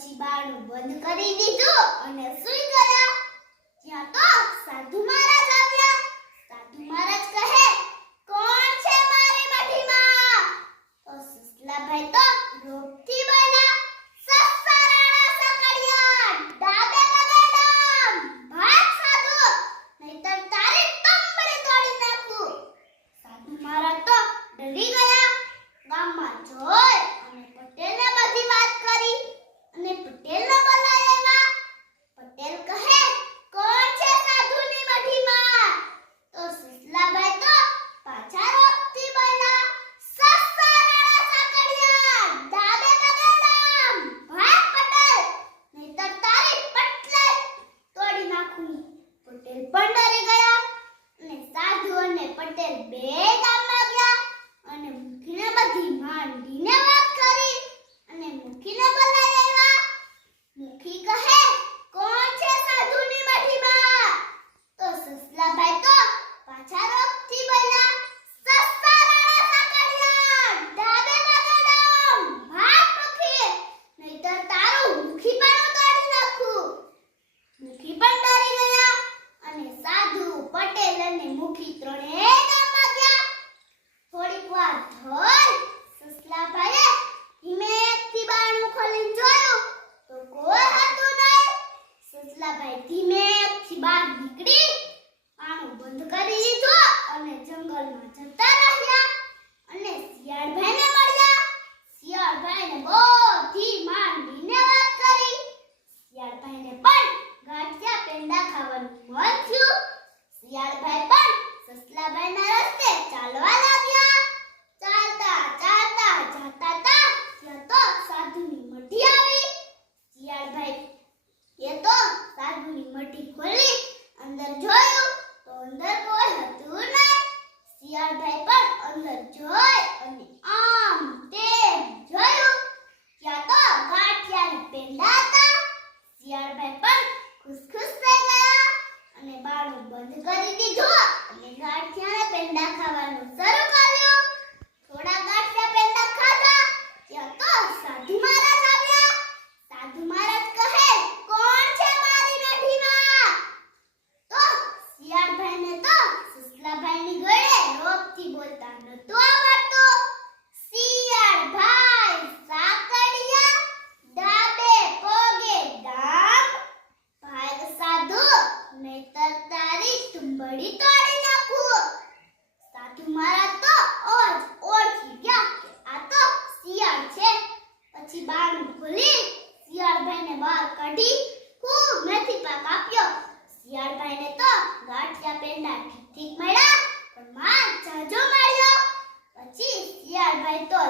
પછી બારણું બંધ કરી દીધું અને સૂઈ ગયા. ત્યાં તો સાધુ મહારાજ આવ્યા. સાધુ મહારાજ કહે, કોણ છે મારી મઠીમાં? તો સસલાભાઈ તો રોબથી બોલ્યા, સસરાણા સકડિયા, ડાબે પગે ડામ, ભાગ સાધુ, નહીતર તારી ટંબડી તોડી નાખું. સાધુ મહારાજ તો ડરી ગયા. ગામમાં જોઈ અને પટેલને બધી વાત કરી અને પટેલને બોલાવ્યા. પટેલ કહે, કોણ છે સાધુની મઠીમાં? તો સસલાભાઈ તો પાછા રોબથી બોલ્યા, સસરાણા સકડિયા, ડાબે પગે ડામ, ભાગ પટેલ, નહીતર તારી પટલે તોડી નાખું. પટેલ પણ ડરી ગયા અને સાધુ અને પટેલ બે ગામમાં ગયા અને મુખીને બધી માંડીને વાત કરી અને મુખીને બોલાવ્યા. મુખી કહે, કોણ છે સાધુની મઠીમાં? તો સસલાભાઈ તો પાછા રોબથી બોલ્યા, સસરાણા સકડિયા, ડાબે પગે ડામ, ભાગ મુખી, નહીતર તારું મુખી પણ તોડી નાખું. મુખી પણ ડરી ગયા અને સાધુ, પટેલ અને મુખી ત્રણેય ગામમાં ગયા. થોડીક વાર થઈ સસલાભાઈએ ધીમેથી બારણું ખોલીને જોયું તો કોઈ હતું નહીં. સસલાભાઈ ધીમેથી બહાર નીકળી બારણું બંધ કરી દીધું અને જંગલમાં જતા રહ્યા અને શિયાળભાઈને મળ્યા. શિયાળભાઈને બધી માંડીને વાત કરી. શિયાળભાઈને પણ ગાંઠિયા પેંડા ખાવાનું મન થયું. શિયાળભાઈ પણ સસલાભાઈના રસ્તે ચાલવા લાગ્યા. ચાલતા ચાલતા જતા તા ત્યાં તો સાધુની મઠી આવી. શિયાળભાઈ એ તો સાધુની મઠી ખોલી અંદર જોયું તો અંદર કોઈ હતું નહીં. શિયાળભાઈ પણ અંદર જોઈ અને આમ તેમ જોયું ત્યાં તો ગાંઠિયા ને પેંડા હતા. શિયાળભાઈ પણ ખુશ થઈ ગયા અને બારણું બંધ કરી દીધું અને ગાંઠિયા ને પેંડા ખાવાનું શરૂ કર્યું. થોડા ગાંઠિયા પેંડા ખાધા ત્યાં તો સાધુ મહારાજ આવ્યા. સાધુ મહારાજ કહે, કોણ છે મારી મઠીમાં? તો શિયાળભાઈને તો સસલાભાઈની ગળે રોબથી બોલતા નહોતું આવડતું. શિયાળભાઈ સાકડિયા, ડાબે પગે ડામ, ભાગ સાધુ, નહીતર તારી ટંબડી તોડી નાખું. સાધુ મહારાજ તો ઓળખી ગયા કે આ તો શિયાળ છે. પછી બારણું ખોલી શિયાળભાઈને બહાર કાઢી ખૂબ મેથી પાક આપ્યો. શિયાળભાઈને તો ગાંઠિયા પેંડા ઠીક મળ્યા પણ માર જાજો મળ્યો. પછી શિયાળભાઈ તો